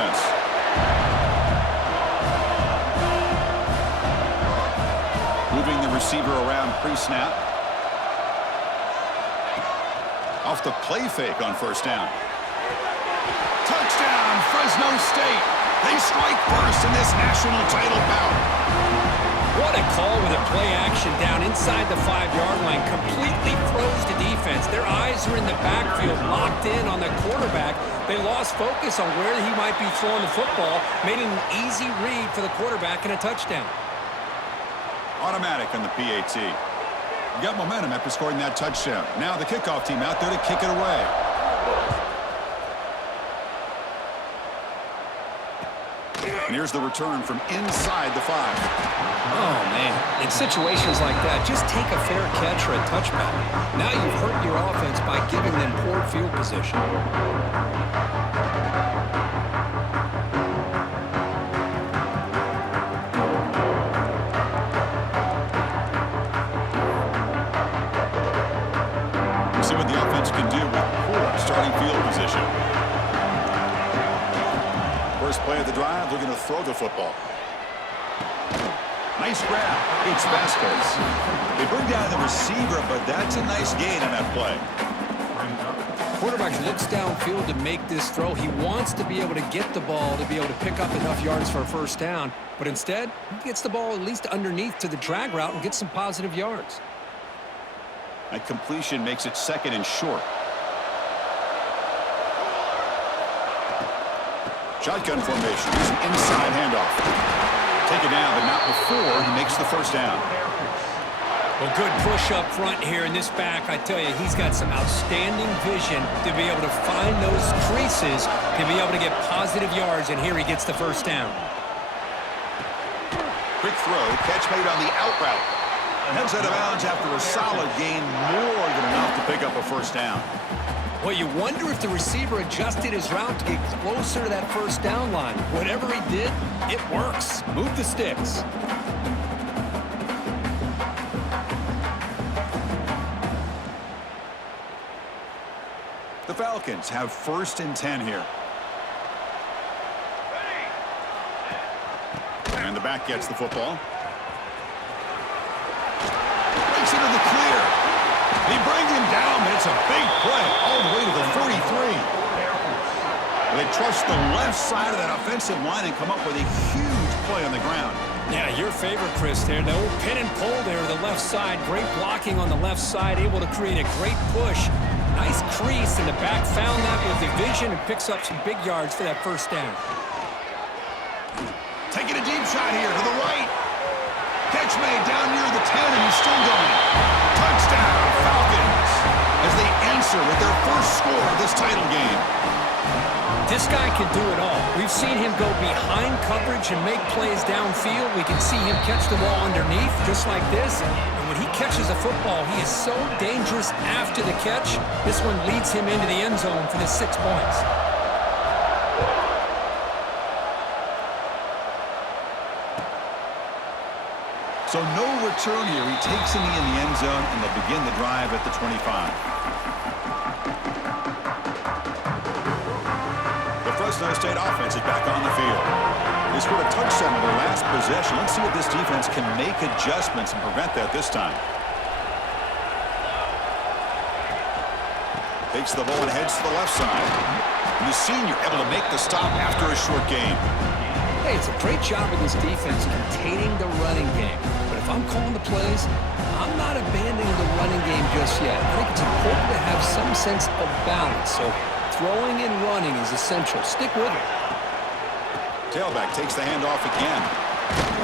offense. Moving the receiver around pre-snap. Off the play fake on first down. Touchdown, Fresno State. They strike first in this national title bout. What a call with a play action down inside the 5-yard line. Completely froze the defense. Their eyes are in the backfield, locked in on the quarterback. They lost focus on where he might be throwing the football, made it an easy read for the quarterback and a touchdown. Automatic on the PAT. You got momentum after scoring that touchdown. Now the kickoff team out there to kick it away. And here's the return from inside the 5. Oh, man. In situations like that, just take a fair catch or a touchback. Now you've hurt your offense by giving them poor field position. We'll see what the offense can do with poor starting field position. First play of the drive, they're going to throw the football. Nice grab. It's Vasquez. They bring down the receiver, but that's a nice gain on that play. Quarterback looks downfield to make this throw. He wants to be able to get the ball to be able to pick up enough yards for a first down, but instead, he gets the ball at least underneath to the drag route and gets some positive yards. That completion makes it second and short. Shotgun formation. Here's an inside handoff. Take it down, but not before he makes the first down. Well, good push up front here in this back. I tell you, he's got some outstanding vision to be able to find those creases, to be able to get positive yards, and here he gets the first down. Quick throw, catch made on the out route. Heads out of bounds after a solid gain, more than enough to pick up a first down. Well, you wonder if the receiver adjusted his route to get closer to that first down line. Whatever he did, it works. Move the sticks. The Falcons have first and 10 here. And the back gets the football. Breaks into the clear. They bring him down, but it's a big play all the way to the 43. They trust the left side of that offensive line and come up with a huge play on the ground. Yeah, your favorite, Chris, there. The old pin and pull there to the left side. Great blocking on the left side, able to create a great push. Nice crease, and the back found that with the vision and picks up some big yards for that first down. Taking a deep shot here to the right. Catch made down near the 10, and he's still going. Touchdown, Falcons, as they answer with their first score of this title game. This guy can do it all. We've seen him go behind coverage and make plays downfield. We can see him catch the ball underneath, just like this. And when he catches a football, he is so dangerous after the catch. This one leads him into the end zone for the 6 points. So no return here. He takes him in the end zone, and they'll begin the drive at the 25. The Fresno State offense is back on the field. They scored a touchdown on their last possession. Let's see if this defense can make adjustments and prevent that this time. Takes the ball and heads to the left side. And the senior able to make the stop after a short gain. Hey, it's a great job of this defense containing the running game. But if I'm calling the plays, I'm not abandoning the running game just yet. I think it's important to have some sense of balance. So throwing and running is essential. Stick with it. Tailback takes the handoff again.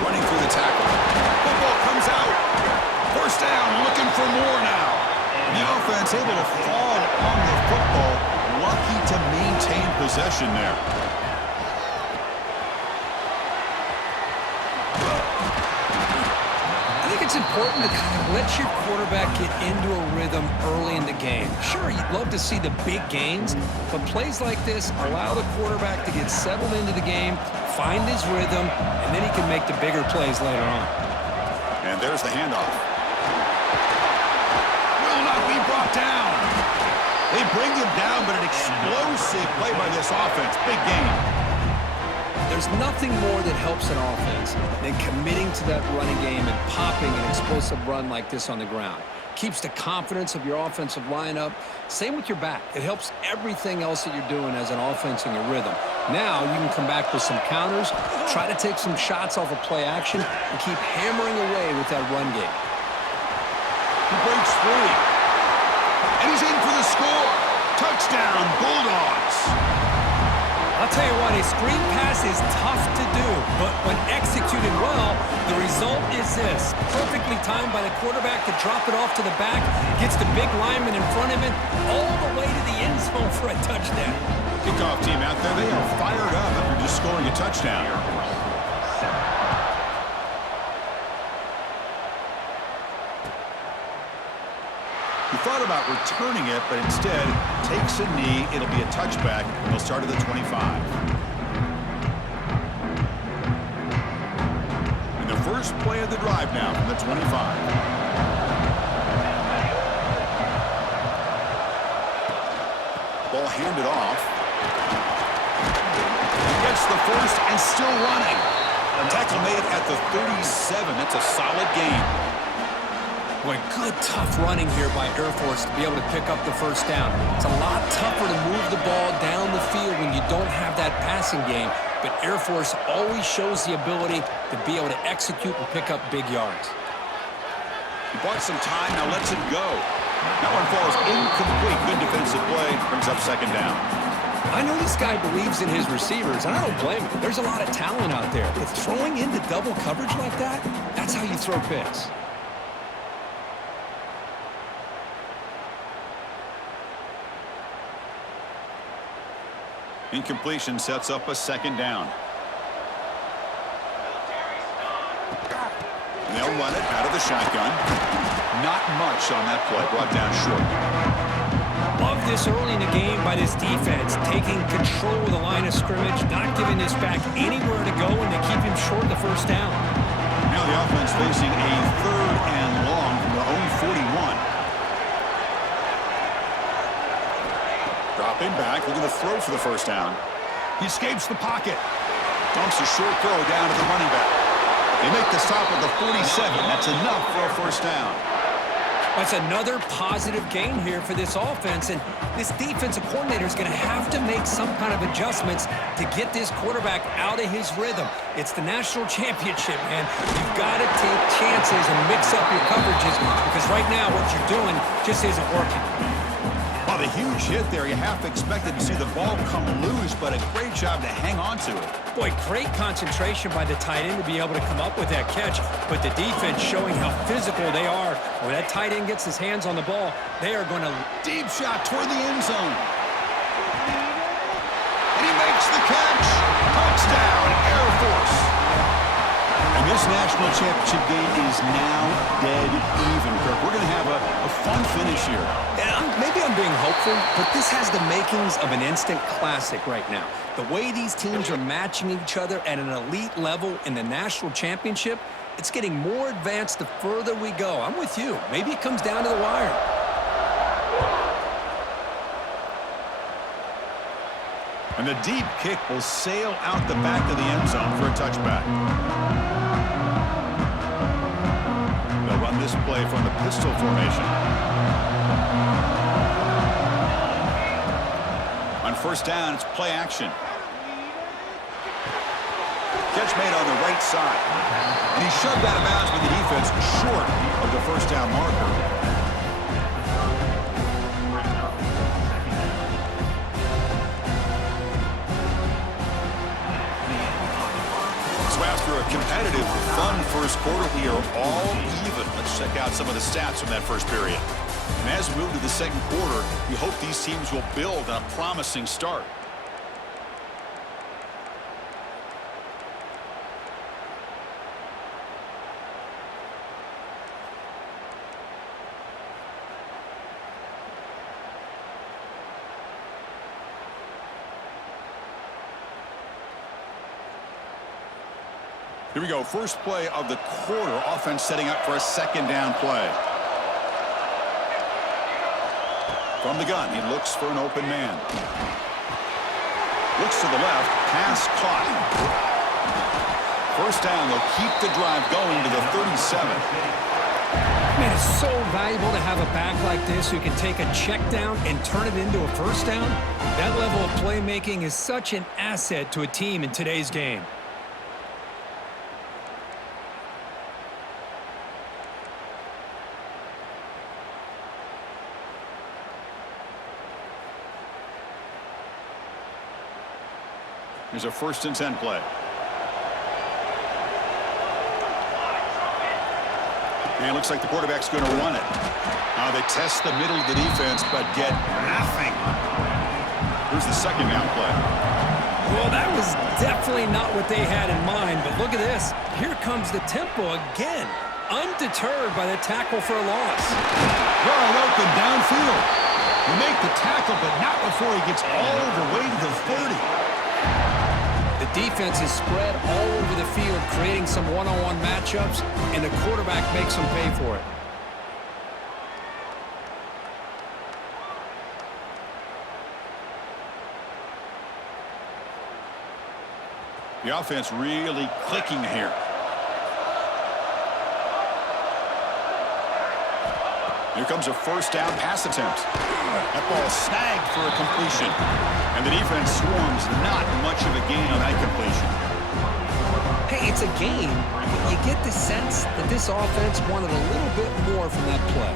Running through the tackle. Football comes out. First down, looking for more now. The offense able to fall on the football. Lucky to maintain possession there. It's important to kind of let your quarterback get into a rhythm early in the game. Sure, you'd love to see the big gains, but plays like this allow the quarterback to get settled into the game, find his rhythm, and then he can make the bigger plays later on. And there's the handoff. Will not be brought down. They bring him down, but an explosive play by this offense. Big game. there's nothing more that helps an offense than committing to that running game and popping an explosive run like this on the ground. Keeps the confidence of your offensive lineup. Same with your back. It helps everything else that you're doing as an offense in your rhythm. Now you can come back with some counters, try to take some shots off of play action, and keep hammering away with that run game. He breaks free. And he's in for the score. Touchdown, Bulldogs. I'll tell you what, a screen pass is tough to do, but when executed well, the result is this. Perfectly timed by the quarterback to drop it off to the back, gets the big lineman in front of him, all the way to the end zone for a touchdown. Kickoff team out there, they are fired up after just scoring a touchdown. He thought about returning it, but instead takes a knee. It'll be a touchback. They'll start at the 25. And the first play of the drive now from the 25. Ball handed off. He gets the first and still running. A tackle made at the 37. That's a solid gain. Boy, good tough running here by Air Force to be able to pick up the first down. It's a lot tougher to move the ball down the field when you don't have that passing game, but Air Force always shows the ability to be able to execute and pick up big yards. He bought some time, now lets it go. That one falls incomplete. Good defensive play, brings up second down. I know this guy believes in his receivers, and I don't blame him. There's a lot of talent out there, but throwing into double coverage like that, that's how you throw picks. Incompletion sets up a second down. And they'll run it out of the shotgun. Not much on that play, brought down short. Love this early in the game by this defense, taking control of the line of scrimmage, not giving this back anywhere to go, and they keep him short of the first down. Now the offense facing a third and long from their own 41. Dropping back, looking to throw for the first down. He escapes the pocket. Dumps a short throw down to the running back. They make the stop at the 47. That's enough for a first down. That's another positive gain here for this offense, and this defensive coordinator is going to have to make some kind of adjustments to get this quarterback out of his rhythm. It's the national championship, man. You've got to take chances and mix up your coverages because right now what you're doing just isn't working. Oh, the huge hit there. You half expected to see the ball come loose, but a great job to hang on to it. Boy, great concentration by the tight end to be able to come up with that catch, but the defense showing how physical they are. When that tight end gets his hands on the ball, they are going to... Deep shot toward the end zone. And he makes the catch. Touchdown, Air Force. And this national championship game is now dead even, Kirk. We're going to have a fun finish here. Yeah, maybe I'm being hopeful, but this has the makings of an instant classic right now. The way these teams are matching each other at an elite level in the national championship, it's getting more advanced the further we go. I'm with you. Maybe it comes down to the wire. And the deep kick will sail out the back of the end zone for a touchback. They'll run this play from the pistol formation. On first down, it's play action. Catch made on the right side. And he shoved out of bounds with the defense short of the first down marker. So after a competitive, fun first quarter, we are all even. Let's check out some of the stats from that first period. And as we move to the second quarter, we hope these teams will build on a promising start. Here we go, first play of the quarter. Offense setting up for a second down play. From the gun, he looks for an open man. Looks to the left. Pass caught. First down. They'll keep the drive going to the 37. Man, it's so valuable to have a back like this who can take a check down and turn it into a first down. That level of playmaking is such an asset to a team in today's game. Here's a 1st and 10 play. And it looks like the quarterback's going to run it. They test the middle of the defense, but get nothing. Here's the 2nd down play. Well, that was definitely not what they had in mind, but look at this. Here comes the tempo again, undeterred by the tackle for a loss. Wide open downfield. You make the tackle, but not before he gets all the way to the 30. The defense is spread all over the field, creating some one-on-one matchups, and the quarterback makes them pay for it. The offense really clicking here. Here comes a 1st down pass attempt. That ball snagged for a completion. And the defense swarms, not much of a gain on that completion. Hey, it's a game, but you get the sense that this offense wanted a little bit more from that play.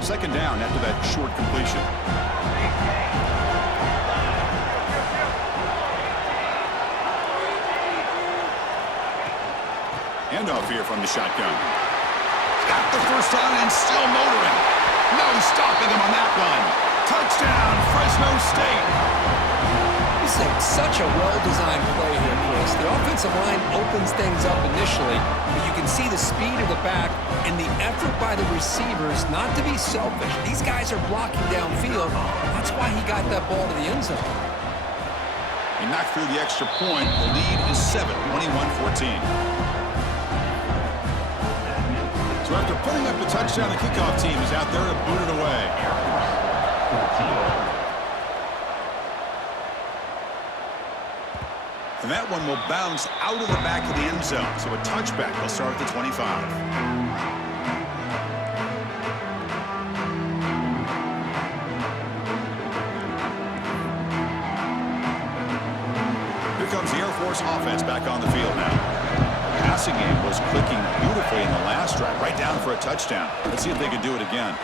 Second down after that short completion. Handoff here from the shotgun. Got the 1st down and still motoring. No stopping him on that one. Touchdown, Fresno State. This is such a well-designed play here, Chris. The offensive line opens things up initially, but you can see the speed of the back and the effort by the receivers not to be selfish. These guys are blocking downfield. That's why he got that ball to the end zone. He knocked through the extra point. The lead is 7, 21-14. So after putting up the touchdown, the kickoff team is out there to boot it away. And that one will bounce out of the back of the end zone. So a touchback will start at the 25. Here comes the Air Force offense back on the field now. The passing game was clicking beautifully in the last drive, right down for a touchdown. Let's see if they can do it again.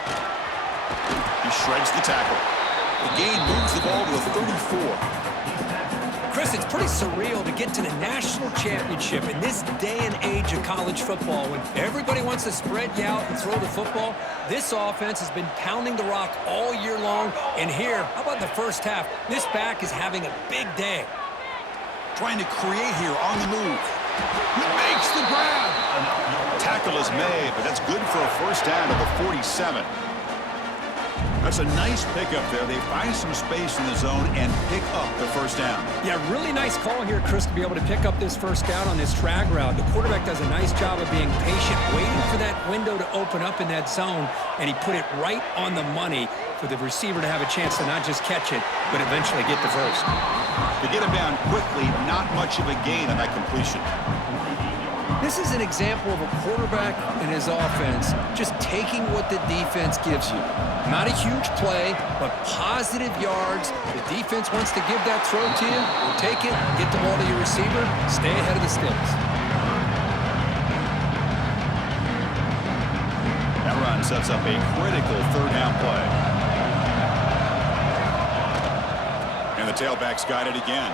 He shreds the tackle. The gain moves the ball to the 34. Chris, it's pretty surreal to get to the national championship in this day and age of college football when everybody wants to spread you out and throw the football. This offense has been pounding the rock all year long, and here, how about the first half? This back is having a big day. Trying to create here on the move. He makes the grab. Tackle is made, but that's good for a 1st down to the 47. That's a nice pickup there. They find some space in the zone and pick up the 1st down. Yeah, really nice call here, Chris, to be able to pick up this 1st down on this drag route. The quarterback does a nice job of being patient, waiting for that window to open up in that zone, and he put it right on the money for the receiver to have a chance to not just catch it, but eventually get the first. To get him down quickly, not much of a gain on that completion. This is an example of a quarterback and his offense just taking what the defense gives you. Not a huge play, but positive yards. The defense wants to give that throw to you. You take it, get the ball to your receiver, stay ahead of the sticks. That run sets up a critical 3rd down play. And the tailback's got it again.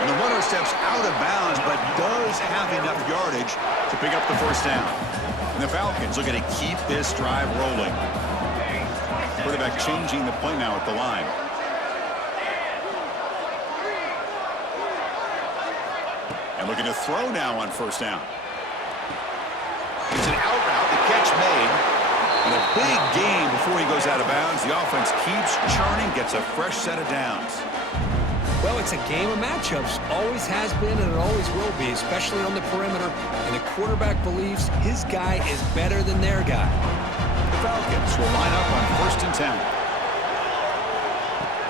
And the runner steps out of bounds, but does have enough yardage to pick up the 1st down. And the Falcons looking to keep this drive rolling. Quarterback changing the play now at the line. And looking to throw now on 1st down. It's an out route, the catch made. And a big gain before he goes out of bounds. The offense keeps churning, gets a fresh set of downs. Well, it's a game of matchups. Always has been and it always will be, especially on the perimeter. And the quarterback believes his guy is better than their guy. The Falcons will line up on 1st and 10.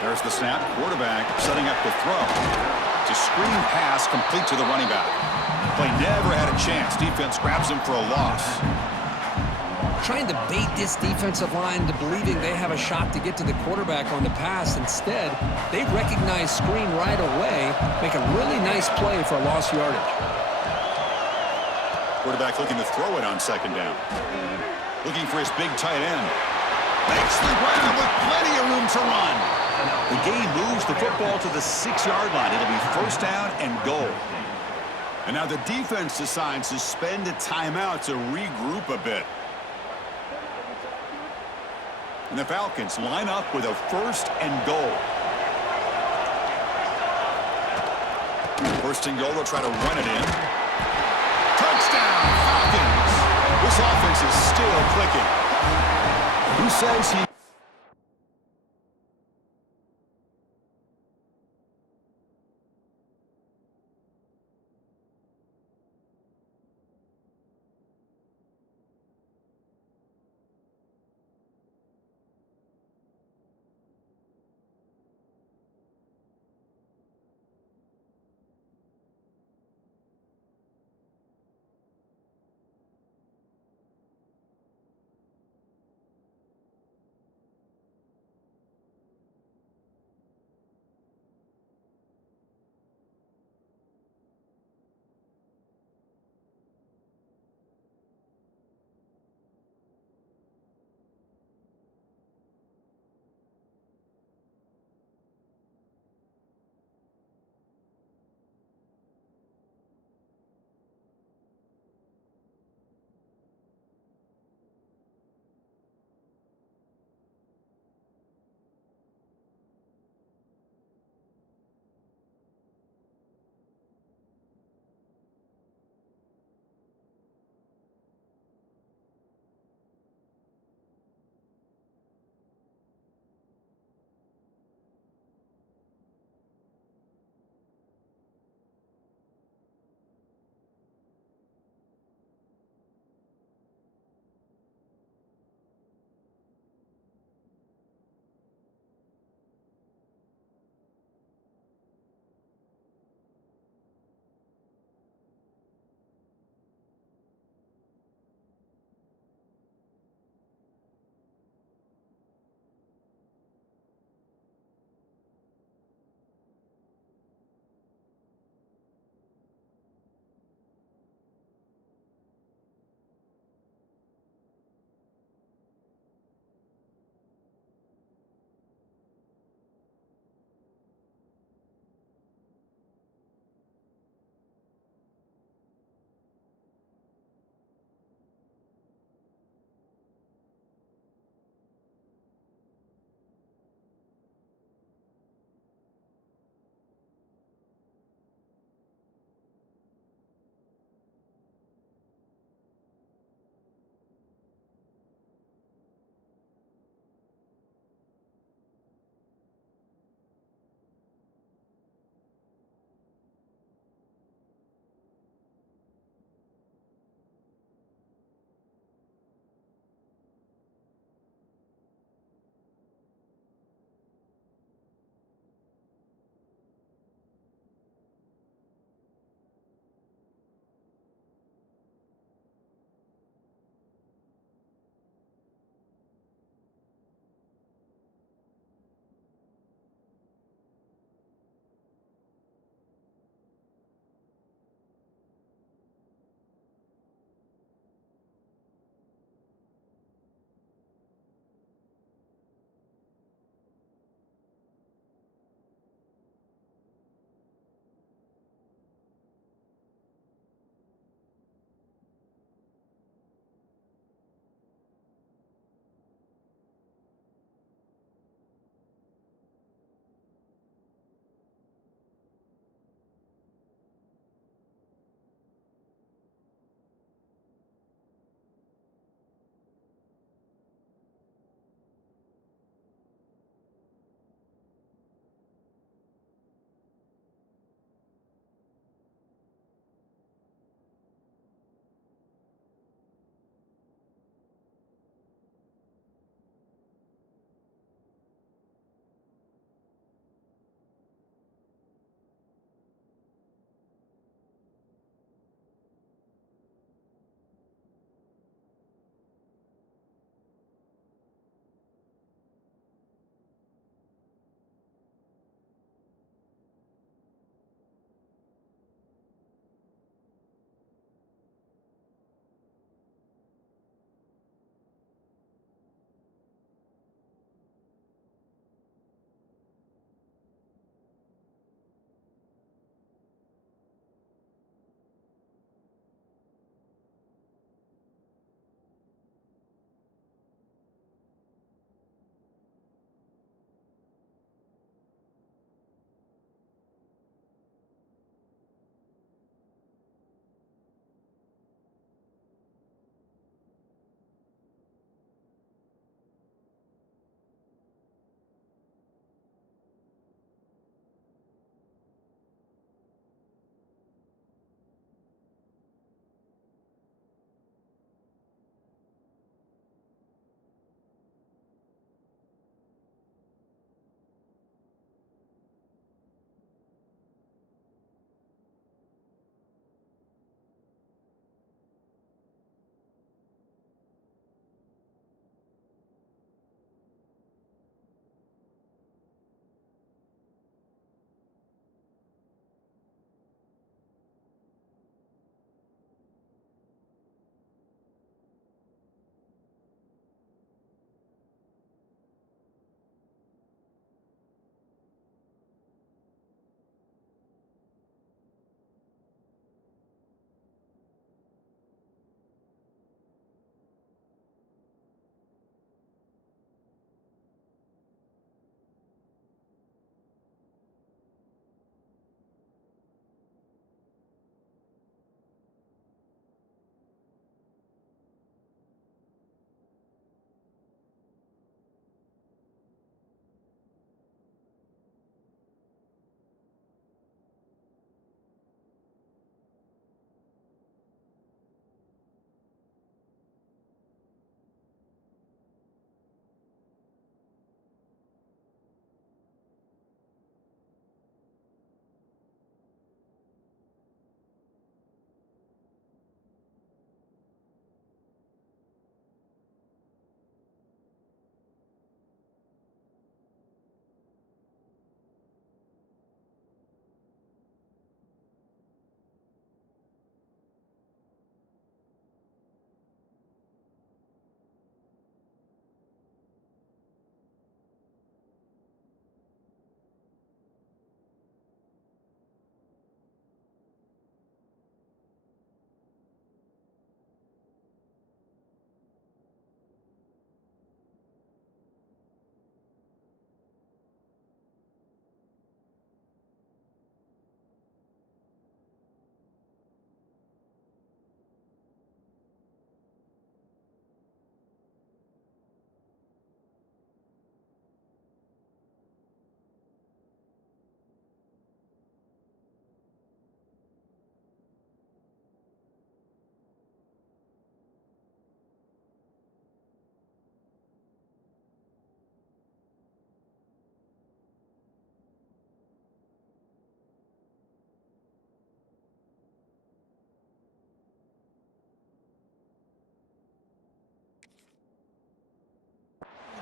There's the snap. Quarterback setting up the throw. It's a screen pass complete to the running back. Play never had a chance. Defense grabs him for a loss. Trying to bait this defensive line to believing they have a shot to get to the quarterback on the pass. Instead, they recognize screen right away, make a really nice play for a lost yardage. Quarterback looking to throw it on 2nd down. Looking for his big tight end. Makes the grab with plenty of room to run. The gain moves the football to the 6-yard line. It'll be 1st down and goal. And now the defense decides to spend a timeout to regroup a bit. And the Falcons line up with a 1st and goal. 1st and goal, they'll try to run it in. Touchdown, Falcons! This offense is still clicking. Who says he...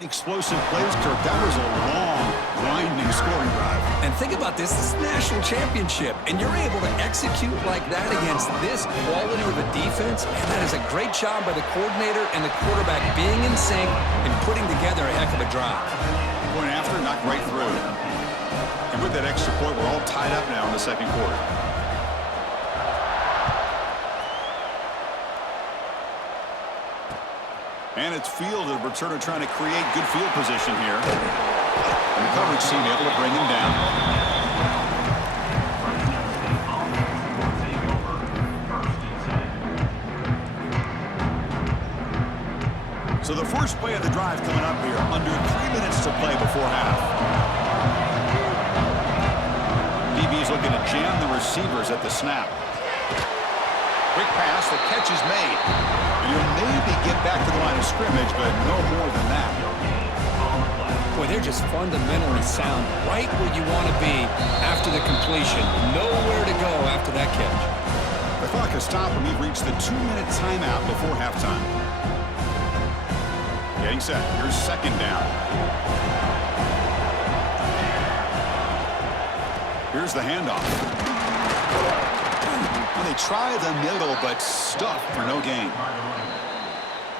Explosive plays, Kirk. That was a long, grinding scoring drive. And think about this is a national championship, and you're able to execute like that against this quality of a defense, and that is a great job by the coordinator and the quarterback being in sync and putting together a heck of a drive. Point after, knocked right through. And with that extra point, we're all tied up now in the second quarter. And it's fielded. Returner trying to create good field position here. And the coverage team able to bring him down. So the first play of the drive coming up here. Under 3 minutes to play before half. DB's looking to jam the receivers at the snap. Quick pass, the catch is made. And you'll maybe get back to the line of scrimmage, but no more than that. Boy, they're just fundamentally sound right where you want to be after the completion. Nowhere to go after that catch. The clock has stopped and we've reached the 2-minute timeout before halftime. Getting set. Here's second down. Here's the handoff. Well, they try the middle, but stuff for no gain.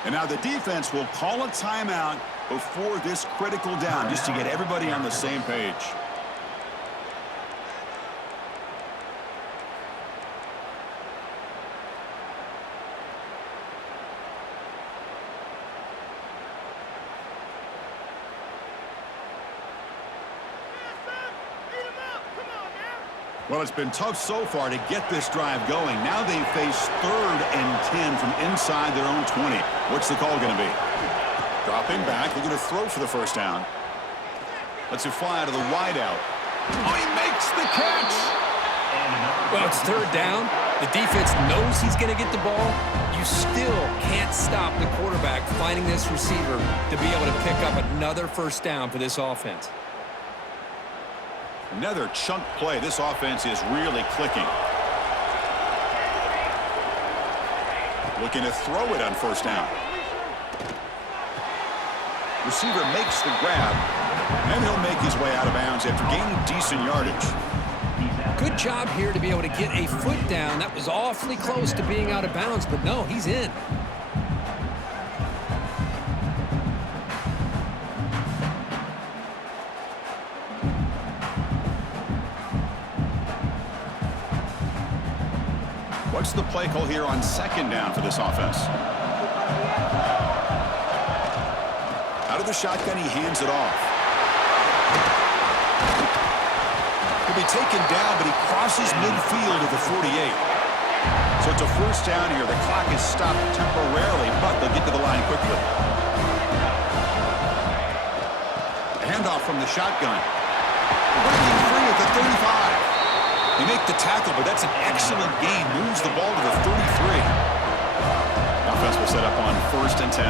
And now the defense will call a timeout before this critical down, just to get everybody on the same page. Well, it's been tough so far to get this drive going. Now they face 3rd and 10 from inside their own 20. What's the call going to be? Dropping back, looking to throw for the first down. Lets it fly out of the wideout. Oh, he makes the catch! Well, it's 3rd down. The defense knows he's going to get the ball. You still can't stop the quarterback finding this receiver to be able to pick up another first down for this offense. Another chunk play. This offense is really clicking. Looking to throw it on first down. Receiver makes the grab, and he'll make his way out of bounds after gaining decent yardage. Good job here to be able to get a foot down. That was awfully close to being out of bounds, but no, he's in. What's the play call here on second down for this offense? Out of the shotgun, he hands it off. He'll be taken down, but he crosses midfield at the 48. So it's a first down here. The clock is stopped temporarily, but they'll get to the line quickly. A handoff from the shotgun. Breaking free at the 35. They make the tackle, but that's an excellent gain. Moves the ball to the 33. Offense will set up on 1st and 10.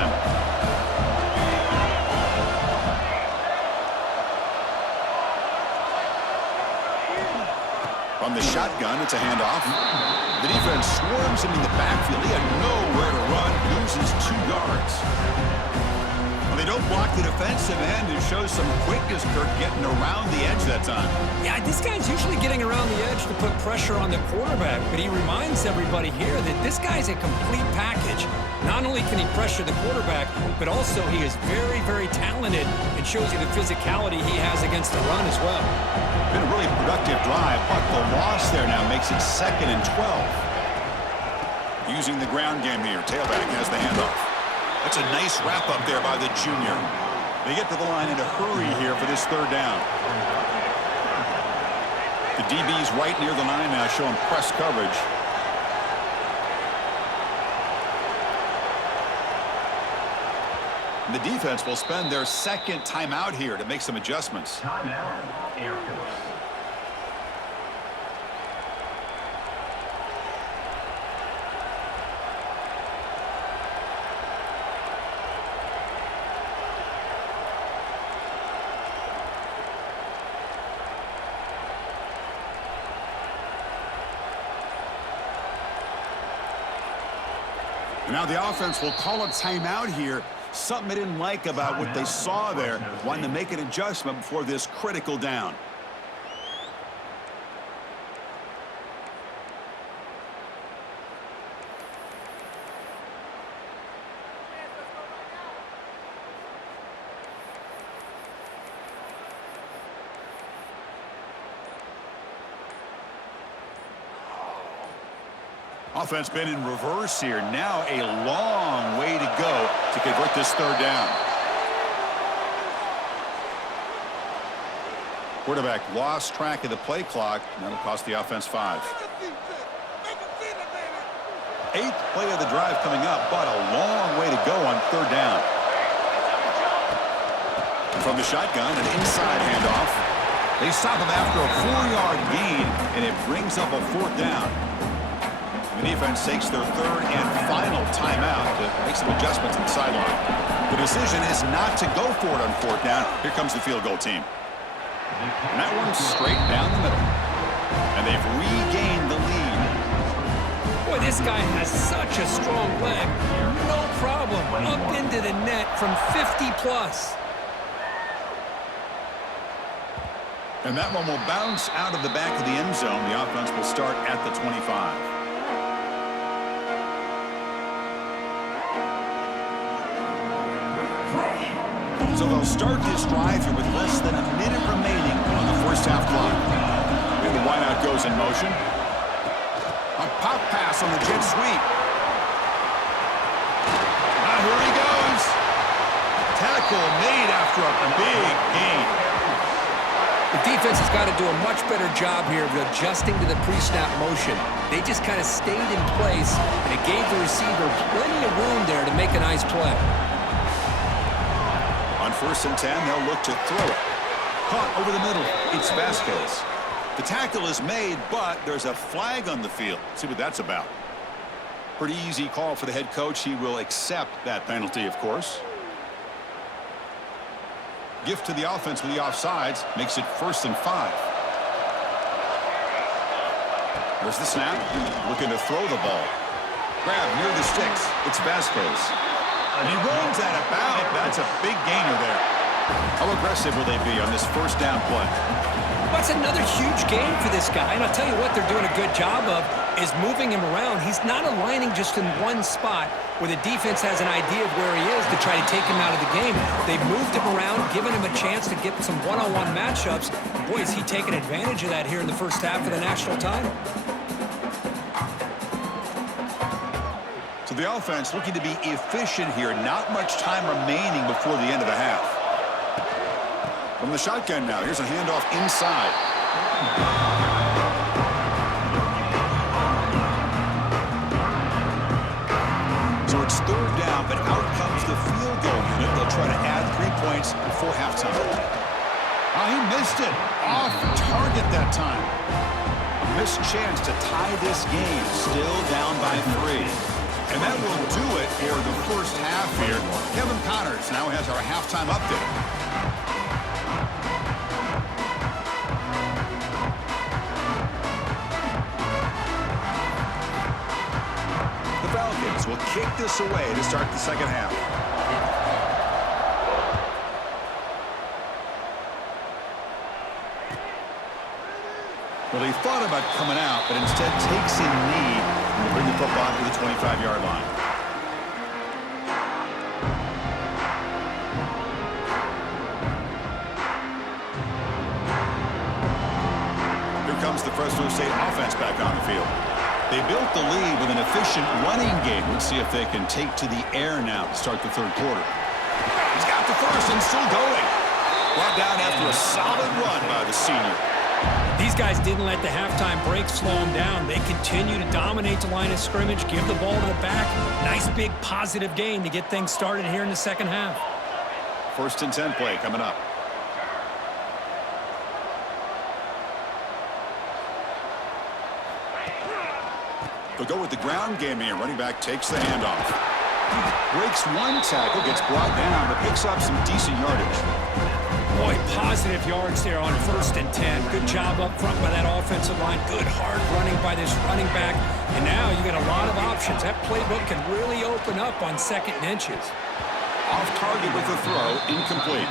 From the shotgun, it's a handoff. The defense swarms him in the backfield. He had nowhere to run. Loses 2 yards. Well, they don't block the defensive end. It shows some quickness, Kirk, getting around the edge that time. Yeah, this guy's usually getting around the edge to put pressure on the quarterback, but he reminds everybody here that this guy's a complete package. Not only can he pressure the quarterback, but also he is very, very talented and shows you the physicality he has against the run as well. Been a really productive drive, but the loss there now makes it 2nd and 12. Using the ground game here, tailback has the handoff. That's a nice wrap-up there by the junior. They get to the line in a hurry here for this 3rd down. The DB's right near the line now, showing press coverage. And the defense will spend their 2nd timeout here to make some adjustments. Timeout, Air Force. And now the offense will call a timeout here Something they didn't like about what they saw there. Wanting to make an adjustment before this critical down. Offense been in reverse here. Now a long way to go to convert this third down. Quarterback lost track of the play clock. That'll cost the offense 5. 8th play of the drive coming up, but a long way to go on third down. From the shotgun, an inside handoff. They stop him after a 4-yard gain, and it brings up a 4th down. The defense takes their third and final timeout to make some adjustments on the sideline. The decision is not to go for it on 4th down. Here comes the field goal team. And that one's straight down the middle. And they've regained the lead. Boy, this guy has such a strong leg. No problem. Up into the net from 50+. And that one will bounce out of the back of the end zone. The offense will start at the 25. So they'll start this drive here with less than a minute remaining on the first half clock. And the wideout goes in motion. A pop pass on the jet sweep. Here he goes. Tackle made after a big gain. The defense has got to do a much better job here of adjusting to the pre-snap motion. They just kind of stayed in place, and it gave the receiver plenty of room there to make a nice play. On 1st and 10, they'll look to throw it. Caught over the middle. It's Vasquez. The tackle is made, but there's a flag on the field. Let's see what that's about. Pretty easy call for the head coach. He will accept that penalty, of course. Gift to the offense with the offsides. Makes it 1st and 5. There's the snap. Looking to throw the ball. Grab near the sticks. It's Vasquez. And he runs out of bounds. That's a big gainer there. How aggressive will they be on this first down play? That's another huge gain for this guy. And I'll tell you what they're doing a good job of is moving him around. He's not aligning just in one spot where the defense has an idea of where he is to try to take him out of the game. They've moved him around, given him a chance to get some one-on-one matchups. Boy, is he taking advantage of that here in the first half of the national title. So the offense looking to be efficient here. Not much time remaining before the end of the half. From the shotgun now, here's a handoff inside. So it's third down, but out comes the field goal unit. They'll try to add 3 points before halftime. He missed it. Off target that time. A missed chance to tie this game. Still down by 3. And that will do it for the first half here. Kevin Connors now has our halftime update. The Falcons will kick this away to start the second half. Well, he thought about coming out, but instead takes in knee and will bring the football to the 25-yard line. Here comes the Fresno State offense back on the field. They built the lead with an efficient running game. Let's see if they can take to the air now to start the third quarter. He's got the first and still going. Brought down after a solid run by the senior. These guys didn't let the halftime break slow them down. They continue to dominate the line of scrimmage, give the ball to the back. Nice big positive gain to get things started here in the second half. 1st and 10 play coming up. They'll go with the ground game here. Running back takes the handoff. Breaks one tackle, gets brought down, but picks up some decent yardage. Boy, positive yards there on 1st and 10. Good job up front by that offensive line. Good hard running by this running back. And now you got a lot of options. That playbook can really open up on 2nd and inches. Off target with the throw, incomplete.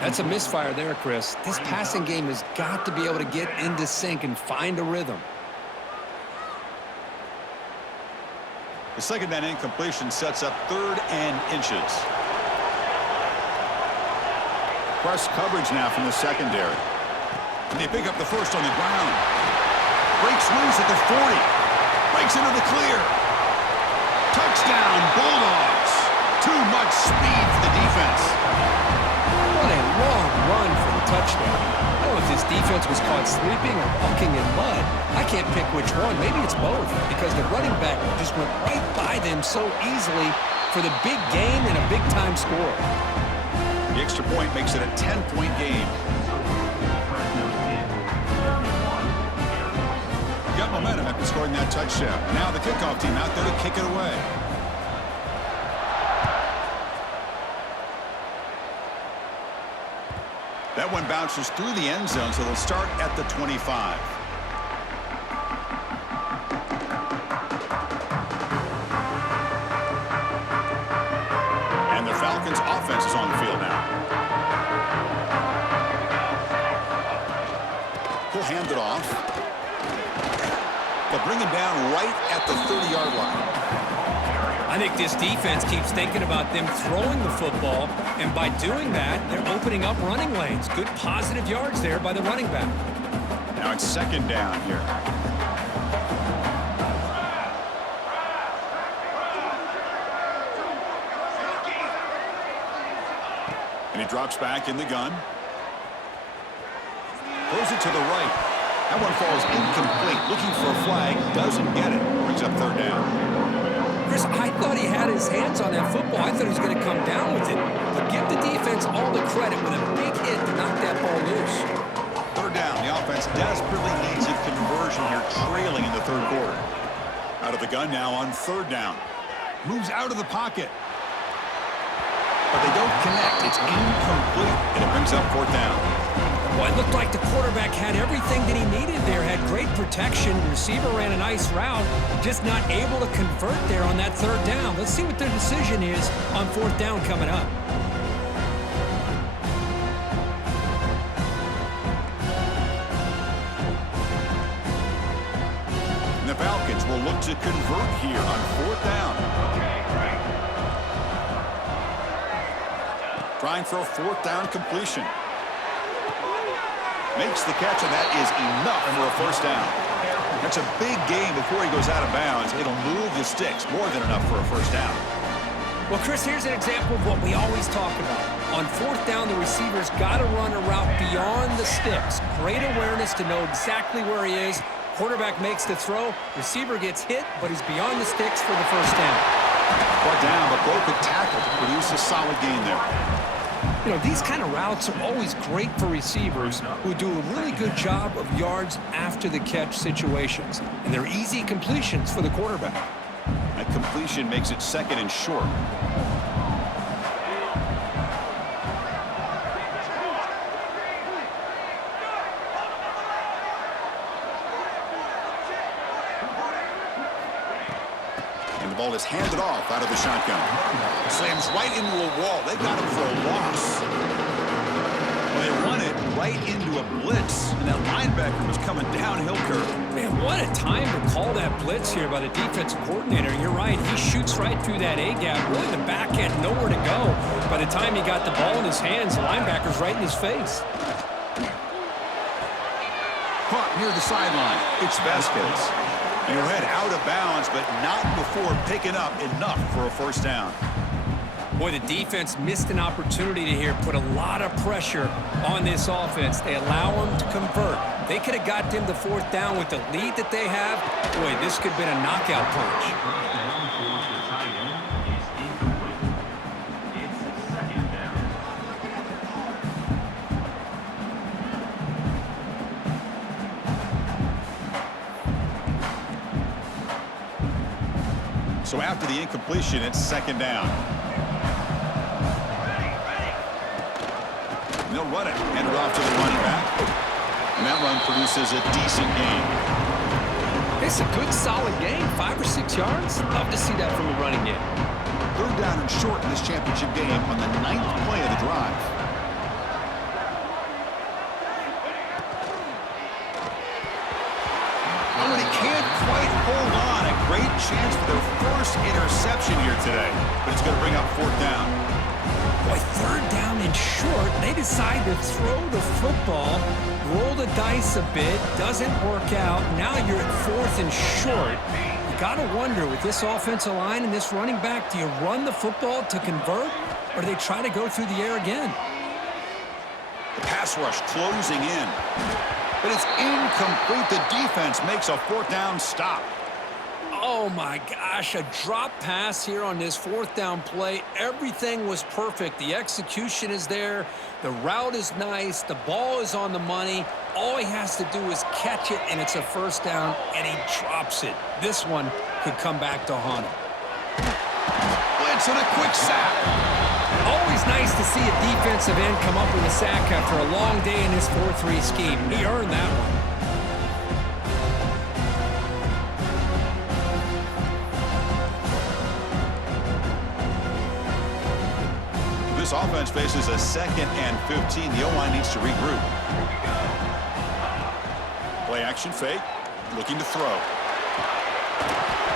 That's a misfire there, Chris. This passing game has got to be able to get into sync and find a rhythm. The second down incompletion sets up 3rd and inches. Press coverage now from the secondary. And they pick up the first on the ground. Breaks loose at the 40. Breaks into the clear. Touchdown, Bulldogs. Too much speed for the defense. What a long run for the touchdown. I don't know if this defense was caught sleeping or walking in mud. I can't pick which one. Maybe it's both because the running back just went right by them so easily for the big gain and a big-time score. The extra point makes it a 10-point game. Got momentum after scoring that touchdown. Now the kickoff team out there to kick it away. That one bounces through the end zone, so they'll start at the 25. And the Falcons' offense is on the field now. He'll hand it off. They'll bring him down right at the 30-yard line. I think this defense keeps thinking about them throwing the football, and by doing that, they're opening up running lanes. Good positive yards there by the running back. Now it's 2nd down here. And he drops back in the gun. Throws it to the right. That one falls incomplete. Looking for a flag. Doesn't get it. Brings up 3rd down. Chris, I thought he had his hands on that football. I thought he was going to come down with it. But give the defense all the credit with a big hit to knock that ball loose. 3rd down. The offense desperately needs a conversion here, trailing in the 3rd quarter. Out of the gun now on 3rd down. Moves out of the pocket. But they don't connect. It's incomplete, and it brings up 4th down. Well, it looked like the quarterback had everything that he needed there. Had great protection. The receiver ran a nice route. Just not able to convert there on that 3rd down. Let's see what their decision is on 4th down coming up. And the Falcons will look to convert here on 4th down. Trying for a 4th down completion. Makes the catch, and that is enough for a 1st down. That's a big gain before he goes out of bounds. It'll move the sticks. More than enough for a 1st down. Well, Chris, here's an example of what we always talk about. On 4th down, the receiver's got to run a route beyond the sticks. Great awareness to know exactly where he is. Quarterback makes the throw. Receiver gets hit, but he's beyond the sticks for the 1st down. Brought down, but broke a tackle to produce a solid gain there. You know, these kind of routes are always great for receivers who do a really good job of yards after the catch situations. And they're easy completions for the quarterback. That completion makes it 2nd and short. And the ball is handed off out of the shotgun. Slams right into a wall. They got him for a loss. Well, they run it right into a blitz, and that linebacker was coming downhill curve. Man, what a time to call that blitz here by the defensive coordinator. You're right. He shoots right through that A-gap. Really, the back had nowhere to go. By the time he got the ball in his hands, the linebacker's right in his face. Caught near the sideline. It's Vasquez. And he'll head out of bounds, but not before picking up enough for a 1st down. Boy, the defense missed an opportunity to here put a lot of pressure on this offense. They allow them to convert. They could have got them the 4th down with the lead that they have. Boy, this could have been a knockout punch. So after the incompletion, it's 2nd down. And they'll run it. Hand it off to the running back. And that run produces a decent gain. It's a good, solid game. 5 or 6 yards. Love to see that from a running game. Third down and short in this championship game on the 9th play of the drive. Oh, and he can't quite hold on. A great chance for their first interception here today. But it's going to bring up 4th down. Boy, 3rd down and short. They decide to throw the football, roll the dice a bit. Doesn't work out. Now you're at 4th and short. You got to wonder, with this offensive line and this running back, do you run the football to convert, or do they try to go through the air again? The pass rush closing in. But it's incomplete. The defense makes a 4th down stop. Oh, my gosh, a drop pass here on this 4th down play. Everything was perfect. The execution is there. The route is nice. The ball is on the money. All he has to do is catch it, and it's a 1st down, and he drops it. This one could come back to haunt him. Blitz and a quick sack. Always nice to see a defensive end come up with a sack after a long day in his 4-3 scheme. He earned that one. This offense faces a 2nd and 15. The O-line needs to regroup. Play action fake. Looking to throw.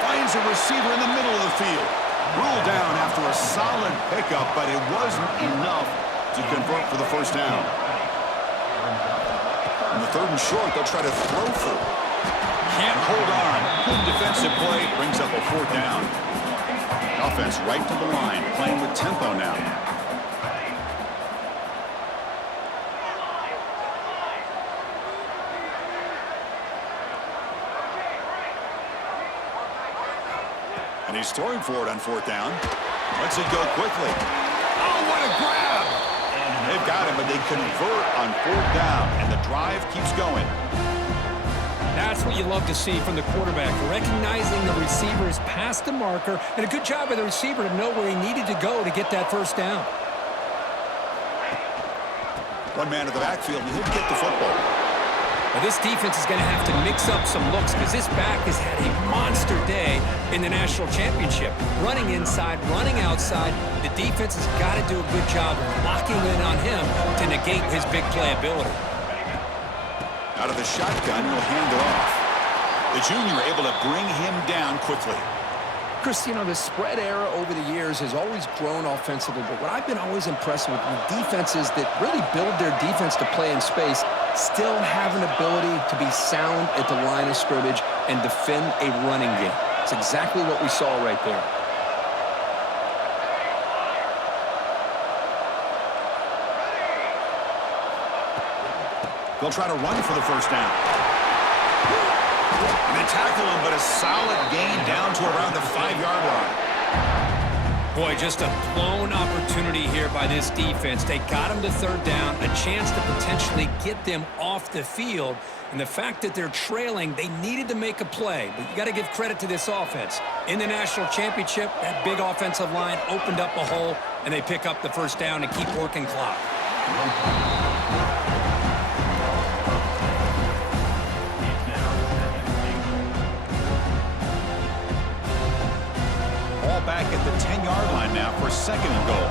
Finds a receiver in the middle of the field. Ruled down after a solid pickup, but it wasn't enough to convert for the 1st down. On the 3rd and short, they'll try to throw for it. Can't hold on. Good defensive play. Brings up a 4th down. Offense right to the line, playing with tempo now. And he's throwing for it on 4th down. Lets it go quickly. Oh, what a grab! They've got him, but they convert on 4th down, and the drive keeps going. That's what you love to see from the quarterback, recognizing the receiver is past the marker, and a good job by the receiver to know where he needed to go to get that 1st down. One man to the backfield, and he'll get the football. Well, this defense is going to have to mix up some looks because this back has had a monster day in the national championship. Running inside, running outside. The defense has got to do a good job of locking in on him to negate his big play ability. Out of the shotgun, he'll hand it off. The junior able to bring him down quickly. Chris, you know, the spread era over the years has always grown offensively, but what I've been always impressed with defenses that really build their defense to play in space still have an ability to be sound at the line of scrimmage and defend a running game. It's exactly what we saw right there. They'll try to run for the 1st down. And they tackle him, but a solid gain down to around the 5-yard line. Boy, just a blown opportunity here by this defense. They got him to 3rd down, a chance to potentially get them off the field. And the fact that they're trailing, they needed to make a play. But you got to give credit to this offense. In the national championship, that big offensive line opened up a hole, and they pick up the 1st down and keep working clock. Back at the 10-yard line now for 2nd and goal.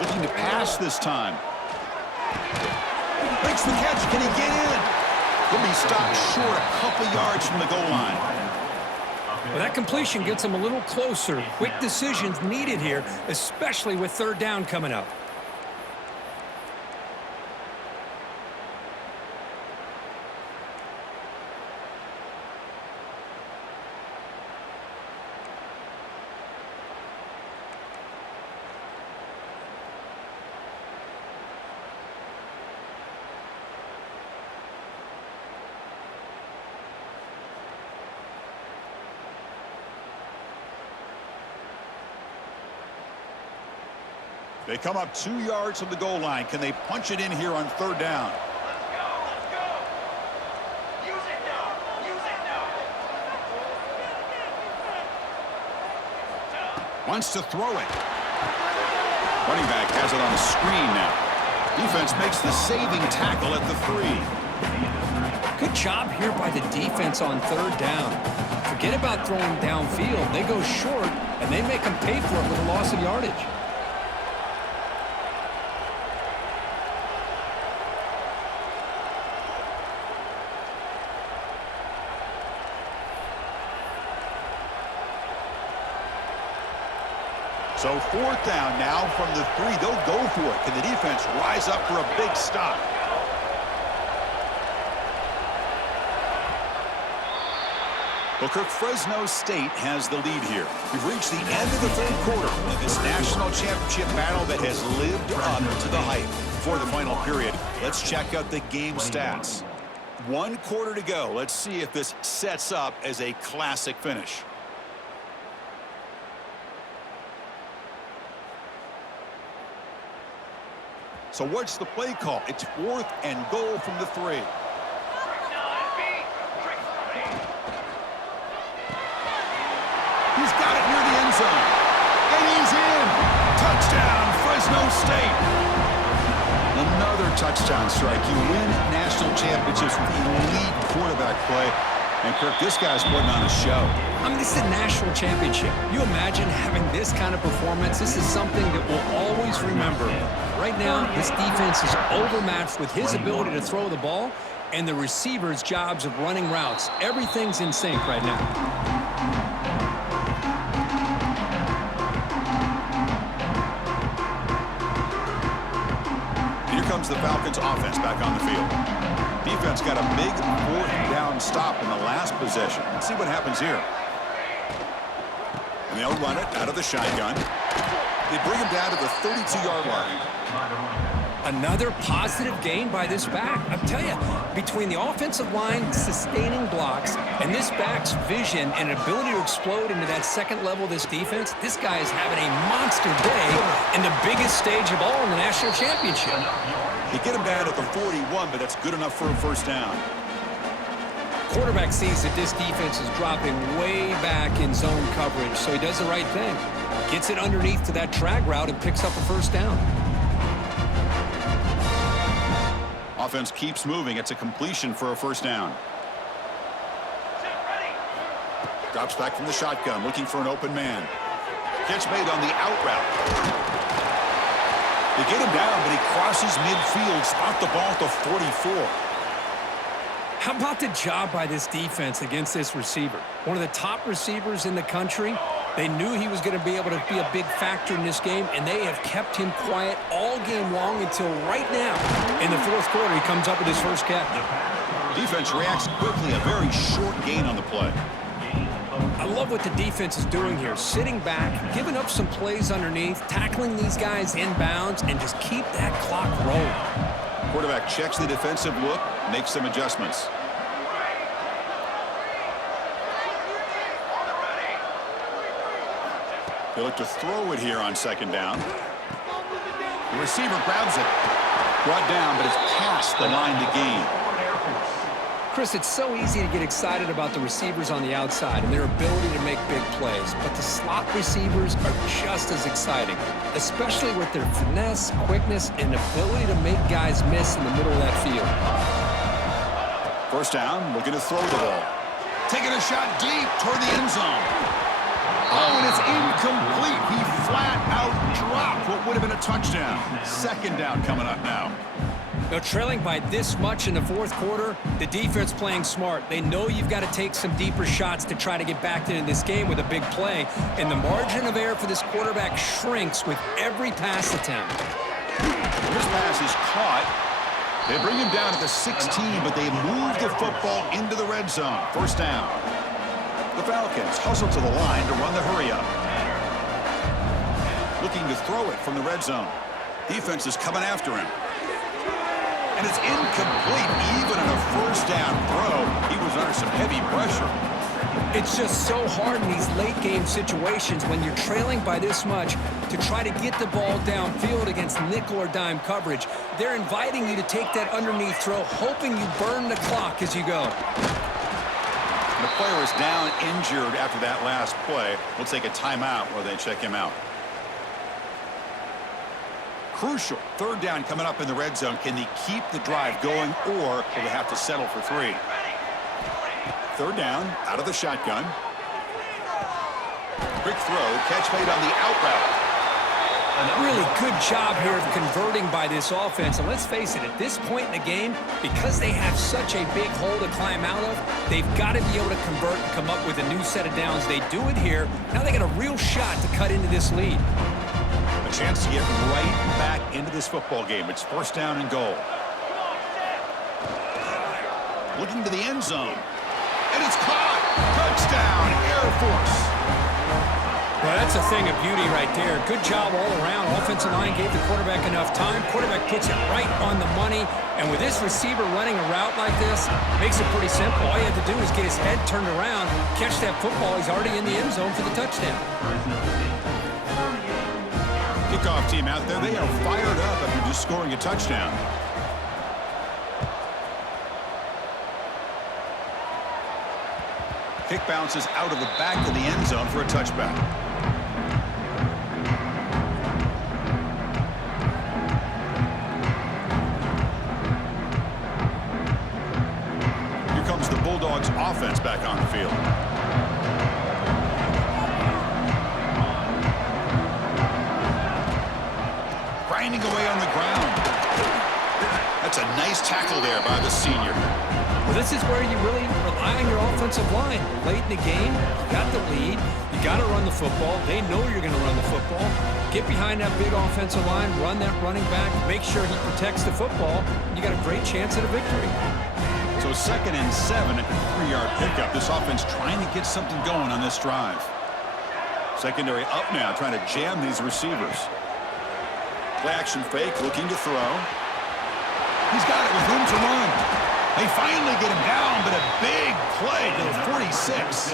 Looking to pass this time. Makes the catch. Can he get in? He'll be stopped short a couple yards from the goal line. Well, that completion gets him a little closer. Quick decisions needed here, especially with 3rd down coming up. They come up 2 yards from the goal line. Can they punch it in here on 3rd down? Let's go. Use it now. Use it now. Wants to throw it. Running back has it on the screen now. Defense makes the saving tackle at the 3. Good job here by the defense on third down. Forget about throwing downfield. They go short, and they make them pay for it with a loss of yardage. So 4th down now from the 3. They'll go for it. Can the defense rise up for a big stop? Well, Kirk, Fresno State has the lead here. We've reached the end of the 3rd quarter in this national championship battle that has lived up to the hype. For the final period, let's check out the game stats. 1 quarter to go. Let's see if this sets up as a classic finish. So what's the play call? It's 4th and goal from the 3. He's got it near the end zone. And he's in. Touchdown, Fresno State. Another touchdown strike. You win national championships with elite quarterback play. And, Kirk, this guy's putting on a show. I mean, this is a national championship. You imagine having this kind of performance? This is something that we'll always remember. Right now, this defense is overmatched with his ability to throw the ball and the receiver's jobs of running routes. Everything's in sync right now. Here comes the Falcons offense back on the field. Defense got a big 4th down stop in the last possession. Let's see what happens here. And they'll run it out of the shotgun. They bring him down to the 32-yard line. Another positive gain by this back. I'll tell you, between the offensive line sustaining blocks and this back's vision and ability to explode into that second level of this defense, this guy is having a monster day in the biggest stage of all in the national championship. They get him down at the 41, but that's good enough for a 1st down. Quarterback sees that this defense is dropping way back in zone coverage, so he does the right thing. Gets it underneath to that drag route and picks up a 1st down. Offense keeps moving. It's a completion for a 1st down. Drops back from the shotgun, looking for an open man. Catch made on the out route. They get him down, but he crosses midfield, spot the ball at the 44. How about the job by this defense against this receiver? One of the top receivers in the country. They knew he was going to be able to be a big factor in this game, and they have kept him quiet all game long until right now. In the 4th quarter, he comes up with his 1st catch. Defense reacts quickly, a very short gain on the play. I love what the defense is doing here. Sitting back, giving up some plays underneath, tackling these guys inbounds, and just keep that clock rolling. Quarterback checks the defensive look, makes some adjustments. They look to throw it here on 2nd down. The receiver grabs it. Brought down, but it's past the line to gain. Chris, it's so easy to get excited about the receivers on the outside and their ability to make big plays, but the slot receivers are just as exciting, especially with their finesse, quickness, and ability to make guys miss in the middle of that field. 1st down, looking to throw the ball. Taking a shot deep toward the end zone. Oh, and it's incomplete. He flat out dropped what would have been a touchdown. 2nd down coming up now. Now, trailing by this much in the 4th quarter, the defense playing smart. They know you've got to take some deeper shots to try to get back into this game with a big play, and the margin of error for this quarterback shrinks with every pass attempt. This pass is caught. They bring him down at the 16, but they move the football into the red zone. 1st down. The Falcons hustle to the line to run the hurry-up. Looking to throw it from the red zone. Defense is coming after him. And it's incomplete. Even on a 1st down throw, he was under some heavy pressure. It's just so hard in these late-game situations when you're trailing by this much to try to get the ball downfield against nickel or dime coverage. They're inviting you to take that underneath throw, hoping you burn the clock as you go. The player is down injured after that last play. We'll take a timeout while they check him out. crucial. Third down coming up in the red zone. Can they keep the drive going, or will they have to settle for 3? Third down, out of the shotgun. Quick throw, catch made on the out route. Really good job here of converting by this offense. And let's face it, at this point in the game, because they have such a big hole to climb out of, they've got to be able to convert and come up with a new set of downs. They do it here. Now they got a real shot to cut into this lead. A chance to get right back into this football game. It's first down and goal. Looking to the end zone. And it's caught. Touchdown, Air Force. Well, that's a thing of beauty right there. Good job all around. Offensive line gave the quarterback enough time. Quarterback puts it right on the money. And with this receiver running a route like this, makes it pretty simple. All you have to do is get his head turned around, catch that football. He's already in the end zone for the touchdown. Kickoff team out there. They are fired up after just scoring a touchdown. Kick bounces out of the back of the end zone for a touchback. Here comes the Bulldogs offense back on the field. Grinding away on the ground. That's a nice tackle there by the senior. Well, this is where you really rely on your offensive line. Late in the game, you got the lead. You got to run the football. They know you're going to run the football. Get behind that big offensive line, run that running back, make sure he protects the football. You got a great chance at a victory. So 2nd and 7 at the 3-yard pickup. This offense trying to get something going on this drive. Secondary up now, trying to jam these receivers. Play action fake, looking to throw. He's got it with room to run. They finally get him down, but a big play to the 46.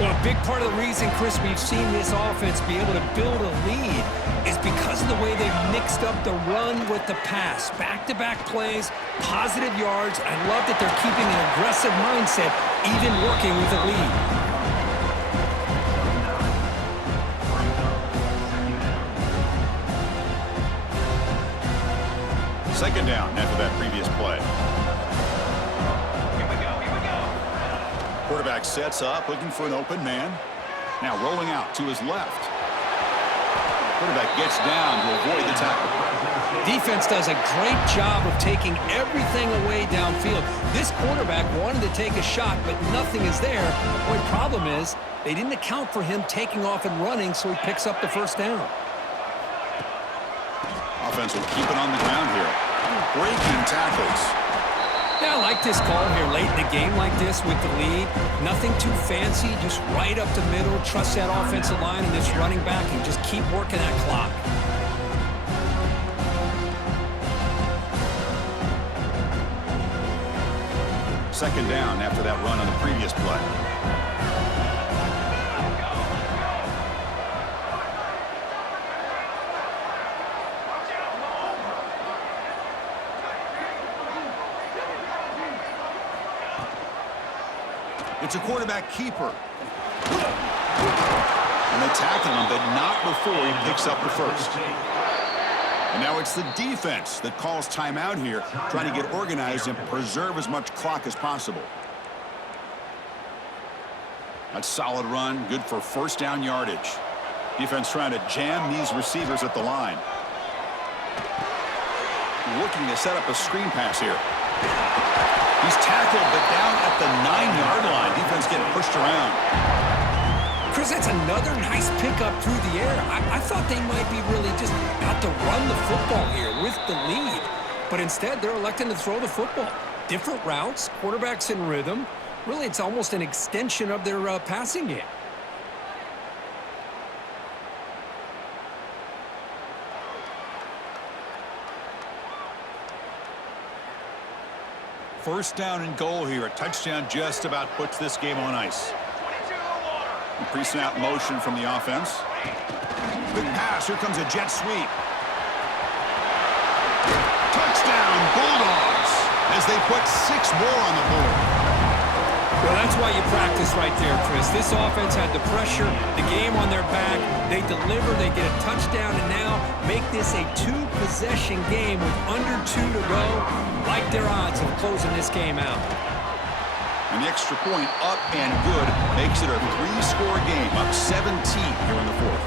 Well, a big part of the reason, Chris, we've seen this offense be able to build a lead is because of the way they've mixed up the run with the pass. Back-to-back plays, positive yards. I love that they're keeping an aggressive mindset, even working with a lead. Second down after that previous play. Here we go. Quarterback sets up, looking for an open man. Now rolling out to his left. Quarterback gets down to avoid the tackle. Defense does a great job of taking everything away downfield. This quarterback wanted to take a shot, but nothing is there. The only problem is they didn't account for him taking off and running, so he picks up the first down. Offense will keep it on the ground here. Breaking tackles. Yeah, I like this call here late in the game like this with the lead. Nothing too fancy, just right up the middle. Trust that offensive line and this running back and just keep working that clock. Second down after that run on the previous play. It's a quarterback keeper. And they tackle him, but not before he picks up the first. And now it's the defense that calls timeout here, trying to get organized and preserve as much clock as possible. That's a solid run, good for first down yardage. Defense trying to jam these receivers at the line. Looking to set up a screen pass here. He's tackled, but down at the 9-yard line. Defense getting pushed around. Chris, that's another nice pickup through the air. I thought they might be really just out to run the football here with the lead. But instead, they're electing to throw the football. Different routes, quarterbacks in rhythm. Really, it's almost an extension of their passing game. First down and goal here. A touchdown just about puts this game on ice. Pre-snap motion from the offense. Quick pass. Here comes a jet sweep. Touchdown, Bulldogs, as they put 6 more on the board. Well, that's why you practice right there, Chris. This offense had the pressure, the game on their back. They deliver, they get a touchdown, and now make this a two-possession game with under 2 to go. Like their odds of closing this game out. And the extra point up and good makes it a 3-score game, up 17 here in the fourth.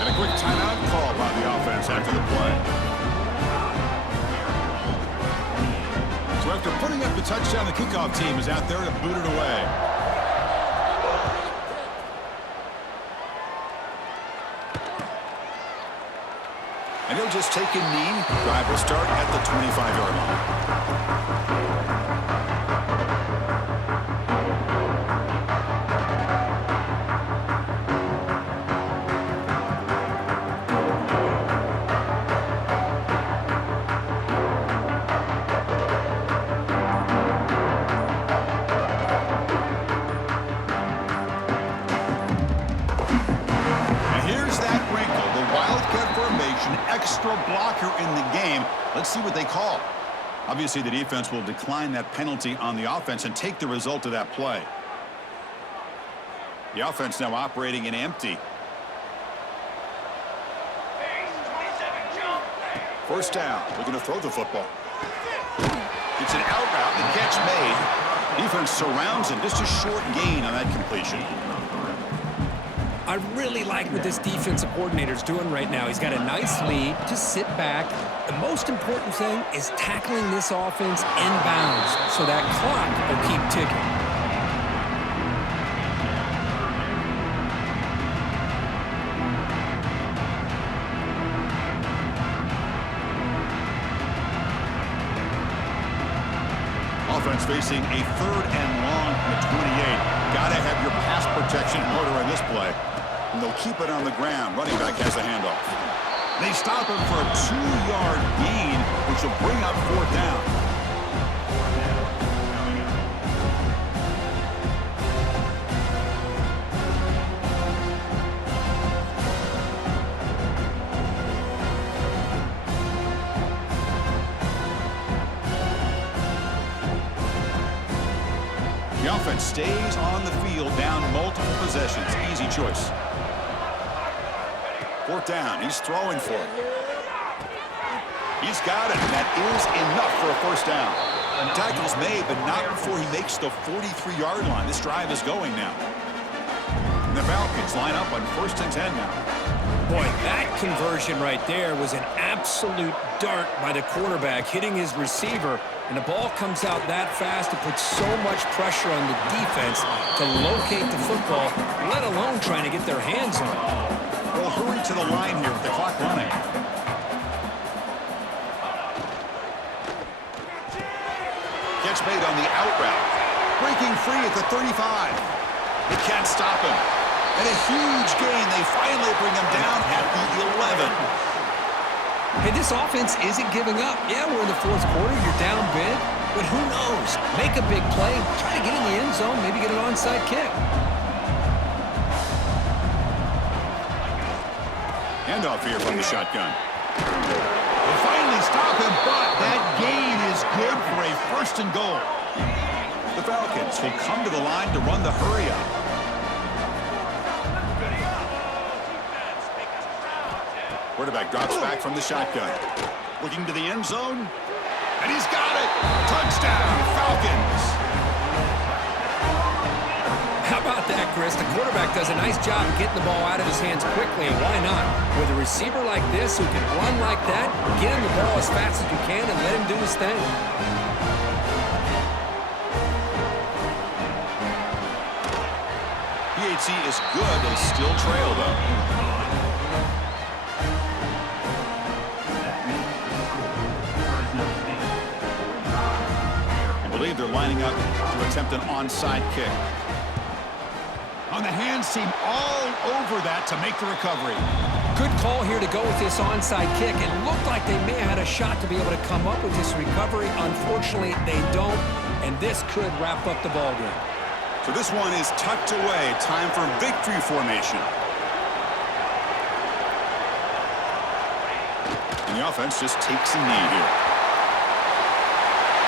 And a quick timeout call by the offense after the play. So after putting up the touchdown, the kickoff team is out there to boot it away. And he'll just take a knee. Drive will start at the 25-yard line. Extra blocker in the game. Let's see what they call. Obviously, the defense will decline that penalty on the offense and take the result of that play. The offense now operating in empty. First down. We're going to throw the football. It's an out route. The catch made. Defense surrounds him. Just a short gain on that completion. I really like what this defensive coordinator's doing right now. He's got a nice lead. Just sit back. The most important thing is tackling this offense inbounds so that clock will keep ticking. Offense facing a 3rd and long from the 28. Gotta have your pass protection in order in this play. And they'll keep it on the ground. Running back has the handoff. They stop him for a 2-yard gain, which will bring up 4th down. The offense stays on the field, down multiple possessions. Easy choice. 4th down. He's throwing for it. He's got it. That is enough for a 1st down. Tackles made, but not before he makes the 43-yard line. This drive is going now. And the Falcons line up on 1st and 10 now. Boy, that conversion right there was an absolute dart by the quarterback, hitting his receiver. And the ball comes out that fast. It puts so much pressure on the defense to locate the football, let alone trying to get their hands on it. Well, hurry to the line here with the clock running. Catch made on the out route. Breaking free at the 35. They can't stop him. And a huge gain. They finally bring him down at the 11. Hey, this offense isn't giving up. Yeah, we're in the 4th quarter. You're down big. But who knows? Make a big play. Try to get in the end zone. Maybe get an onside kick. Handoff here from the shotgun. They finally stop him, but that gain is good for a 1st and goal. The Falcons will come to the line to run the hurry up. Quarterback drops back from the shotgun. Looking to the end zone. And he's got it. Touchdown, Falcons. How about that, Chris? The quarterback does a nice job getting the ball out of his hands quickly, and why not? With a receiver like this who can run like that, get him the ball as fast as you can and let him do his thing. PHC is good. They still trail, though. I believe they're lining up to attempt an onside kick. On the hands team all over that to make the recovery. Good call here to go with this onside kick. It looked like they may have had a shot to be able to come up with this recovery. Unfortunately, they don't, and this could wrap up the ball game. So this one is tucked away. Time for victory formation. And the offense just takes a knee here.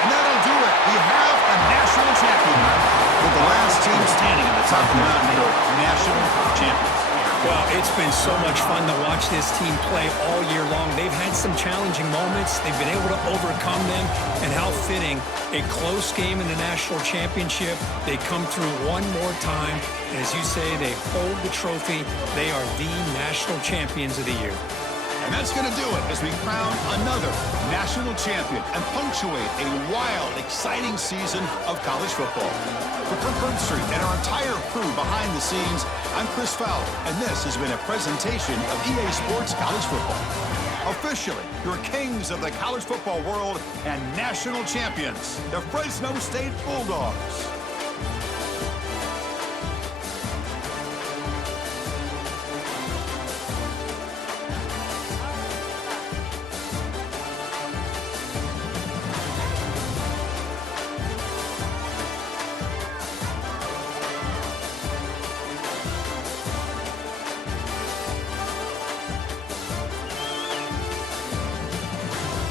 And that'll do it. We have a national champion with the top of the mountain, national champions. Well, it's been so much fun to watch this team play all year long. They've had some challenging moments. They've been able to overcome them. And how fitting, a close game in the national championship. They come through one more time. And as you say, they hold the trophy. They are the national champions of the year. And that's going to do it as we crown another national champion and punctuate a wild, exciting season of college football. For Kirk Herbstreit and our entire crew behind the scenes, I'm Chris Fowler, and this has been a presentation of EA Sports College Football. Officially, your kings of the college football world and national champions, the Fresno State Bulldogs.